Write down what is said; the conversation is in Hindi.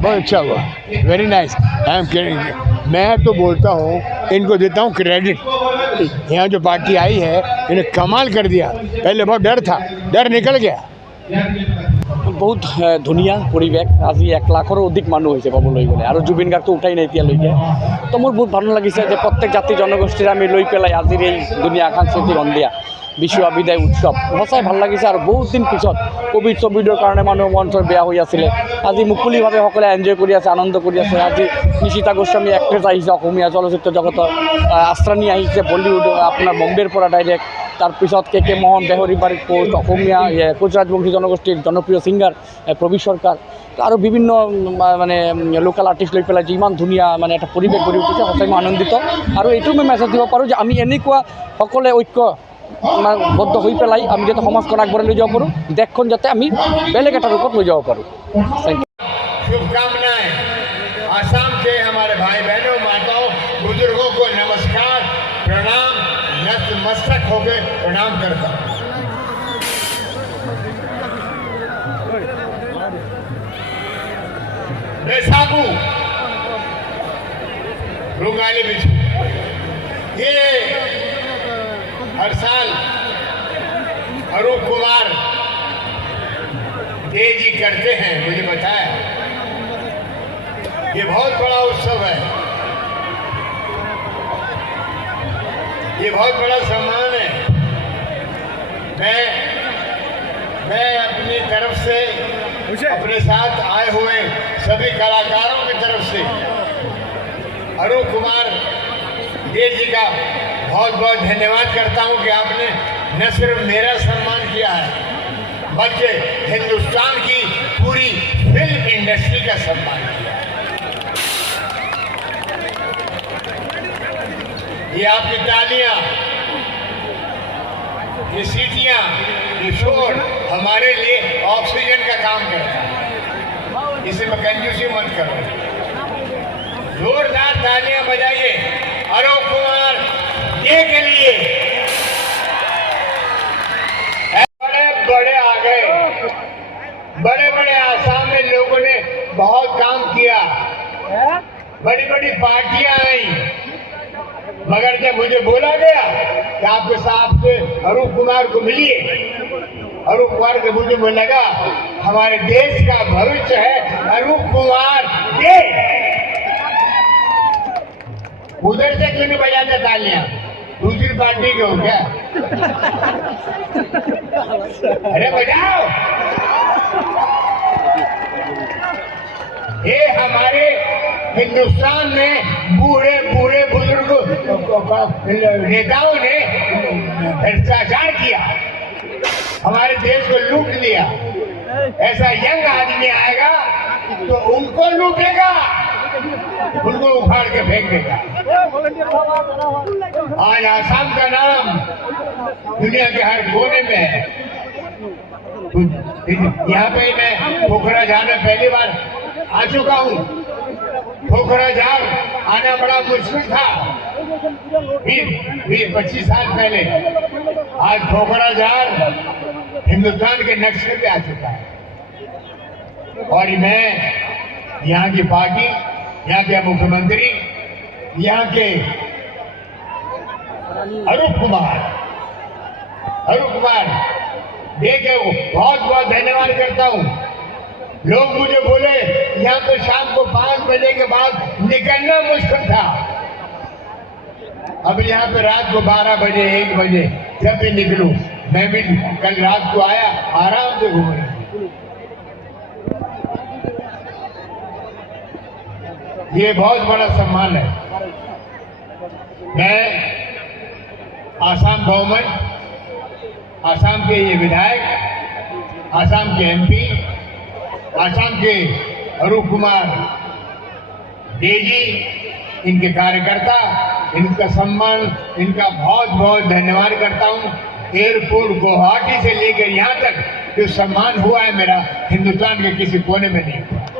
बहुत अच्छा हुआ, वेरी नाइस। मैं तो बोलता हूँ, इनको देता हूँ क्रेडिट। यहाँ जो पार्टी आई है इन्हें कमाल कर दिया। पहले बहुत डर था, डर निकल गया। বহুত ধুনীয়া পৰিৱেশ। আজি 1 লাখৰো অধিক মানুহ হৈছে পাবলৈ গ'লে, আৰু জুবিন গাৰ্গটো উঠাই নাই এতিয়ালৈকে। তো মোৰ বহুত ভাল লাগিছে যে প্ৰত্যেক জাতি জনগোষ্ঠীৰ আমি লৈ পেলাই আজিৰ এই ধুনীয়া সাংস্কৃতিক সন্ধিয়া বিশ্ববিদ্যালয় বিদায় উৎসৱ সঁচাই ভাল লাগিছে। আৰু বহুত দিন পিছত কোভিডৰ কাৰণে মানুহৰ মন চন বেয়া হৈ আছিলে, আজি মুকলিভাৱে সকলোৱে এনজয় কৰি আছে, আনন্দ কৰি আছে। আজি নিশিতা গোস্বামী এক্ট্ৰেছ আহিছে অসমীয়া চলচ্চিত্ৰ জগতৰ, আস্ৰানী আহিছে বলিউড আপোনাৰ বম্বেৰ পৰা ডাইৰেক্ট। তাৰপিছত কে মোহন, বেহৰীবাৰীৰ পোষ্ট, অসমীয়া কোচ ৰাজবংশী জনগোষ্ঠীৰ জনপ্ৰিয় ছিংগাৰ প্ৰবীৰ সৰকাৰ, আৰু বিভিন্ন মানে লোকেল আৰ্টিষ্ট লৈ পেলাই যিমান ধুনীয়া মানে এটা পৰিৱেশ গঢ়ি উঠিছে, সঁচাই মই আনন্দিত। আৰু এইটো মই মেছেজ দিব পাৰোঁ যে আমি এনেকুৱা সকলোৱে ঐক্যবদ্ধ হৈ পেলাই আমি যাতে সমাজখন আগবঢ়াই লৈ যাব পাৰোঁ, দেশখন যাতে আমি বেলেগ এটা ৰূপত লৈ যাব পাৰোঁ। Thank you. शुभकामनाएं। आसाम के हमारे भाई बहनों, माताओं, बुजुर्गों को नमस्कार, प्रणाम, नतमस्तक होकर प्रणाम करता हूं। बैसाखू रुंगाली बिछू, ये हर साल अरूप कुमार दे जी करते हैं, मुझे बताया। ये बहुत बड़ा उत्सव है, ये बहुत बड़ा सम्मान है। मैं अपनी तरफ से, अपने साथ आए हुए सभी कलाकारों की तरफ से अरूप कुमार देव जी का बहुत बहुत धन्यवाद करता हूं कि आपने न सिर्फ मेरा सम्मान किया है, बल्कि हिंदुस्तान की पूरी फिल्म इंडस्ट्री का सम्मान किया है। ये आपकी तालियां, ये सीटियां, ये शोर हमारे लिए ऑक्सीजन का काम करता है। इसे मैं कंजूसी मत करो, जोरदार तालियां बजाइए अरूप कुमार ये के लिए। बड़े बड़े आ गए, बड़े बड़े आसाम में लोगों ने बहुत काम किया, बड़ी बड़ी पार्टियां आई, मगर जब मुझे बोला गया कि आपके साथ से अरूप कुमार को मिलिए, अरूप कुमार के मुझे लगा हमारे देश का भविष्य है अरूप कुमार के। उधर से क्यों नहीं बजाते तालियां? दूसरी पार्टी के हो क्या? अरे बजाओ। ये हमारे हिंदुस्तान में बूढ़े बूढ़े बुजुर्ग नेताओं ने भ्रष्टाचार किया, हमारे देश को लूट लिया। ऐसा यंग आदमी आएगा तो उनको लूटेगा, उनको उखाड़ के फेंक देगा। आज आसाम का नाम दुनिया के हर कोने में है। यहाँ पे मैं पोखराझार में पहली बार आ चुका हूँ। पोखराझार आना बड़ा मुश्किल था 20-25 साल पहले। आज पोखराझार हिंदुस्तान के नक्शे पे आ चुका है। और मैं यहाँ की पार्टी, यहाँ के मुख्यमंत्री, यहाँ के अरूप कुमार देखे बहुत बहुत धन्यवाद करता हूँ। लोग मुझे बोले यहाँ तो शाम को 5 बजे के बाद निकलना मुश्किल था, अब यहाँ पे रात को 12 बजे 1 बजे जब भी निकलूं, मैं भी कल रात को आया, आराम से घूम रहा। ये बहुत बड़ा सम्मान है। मैं आसाम गवर्नमेंट, आसाम के ये विधायक, आसाम के एमपी, आसाम के अरूप कुमार देजी, इनके कार्यकर्ता, इनका सम्मान, इनका बहुत बहुत धन्यवाद करता हूँ। एयरपोर्ट गुवाहाटी से लेकर यहाँ तक जो सम्मान हुआ है मेरा, हिंदुस्तान के किसी कोने में नहीं हुआ।